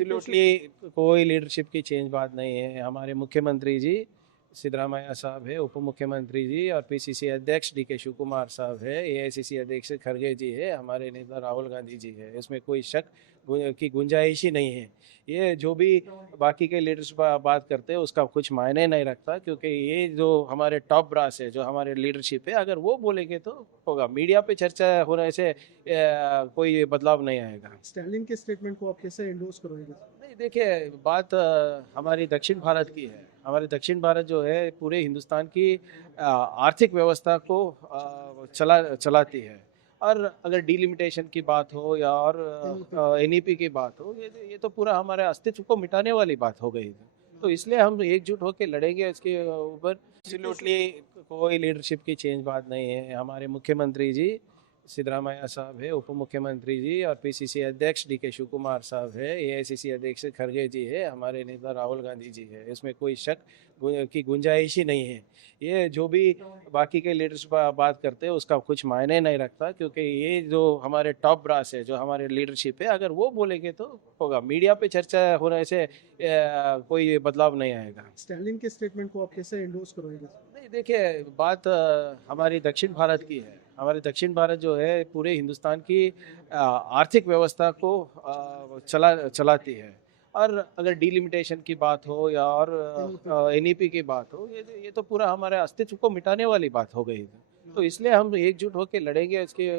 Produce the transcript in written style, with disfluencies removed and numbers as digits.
Absolutely कोई leadership की change बात नहीं है। हमारे मुख्यमंत्री जी सिद्धरामैया साहब है, उप मुख्यमंत्री जी और पीसीसी अध्यक्ष डीके शिव कुमार साहब है, एआईसीसी अध्यक्ष खड़गे जी है, हमारे नेता राहुल गांधी जी है। इसमें कोई शक की गुंजाइश ही नहीं है। ये जो भी बाकी के लीडर्स बात करते हैं उसका कुछ मायने नहीं रखता, क्योंकि ये जो हमारे टॉप ब्रास है, जो हमारे लीडरशिप है, अगर वो बोलेंगे तो होगा। मीडिया पे चर्चा होने से कोई बदलाव नहीं आएगा। स्टैलिन के स्टेटमेंट को आप कैसे एंडोर्स करोगे? नहीं, देखिए, बात हमारी दक्षिण भारत की है। हमारे दक्षिण भारत जो है पूरे हिंदुस्तान की आर्थिक व्यवस्था को चलाती है। और अगर डिलिमिटेशन की बात हो या और एनईपी की बात हो, ये तो पूरा हमारे अस्तित्व को मिटाने वाली बात हो गई। तो इसलिए हम एकजुट होकर लड़ेंगे इसके ऊपर। एब्सोल्युटली कोई लीडरशिप की चेंज बात नहीं है। हमारे मुख्यमंत्री जी सिद्धरामैया साहब है, उप मुख्यमंत्री जी और पीसीसी अध्यक्ष डीके शिव कुमार साहब है, एआईसीसी अध्यक्ष खड़गे जी है, हमारे नेता राहुल गांधी जी है। इसमें कोई शक की गुंजाइश ही नहीं है। ये जो भी बाकी के लीडर्स बात करते हैं उसका कुछ मायने नहीं रखता, क्योंकि ये जो हमारे टॉप ब्रास है, जो हमारे लीडरशिप है, अगर वो बोलेंगे तो होगा। मीडिया पे चर्चा होने से कोई बदलाव नहीं आएगा। स्टैलिन के स्टेटमेंट को आप कैसे एंडोर्स करोगे? नहीं, देखिए, बात हमारी दक्षिण भारत की है। हमारे दक्षिण भारत जो है पूरे हिंदुस्तान की आर्थिक व्यवस्था को चलाती है। और अगर डिलिमिटेशन की बात हो या और एनईपी की बात हो, ये तो पूरा हमारे अस्तित्व को मिटाने वाली बात हो गई। तो इसलिए हम एकजुट होकर लड़ेंगे इसके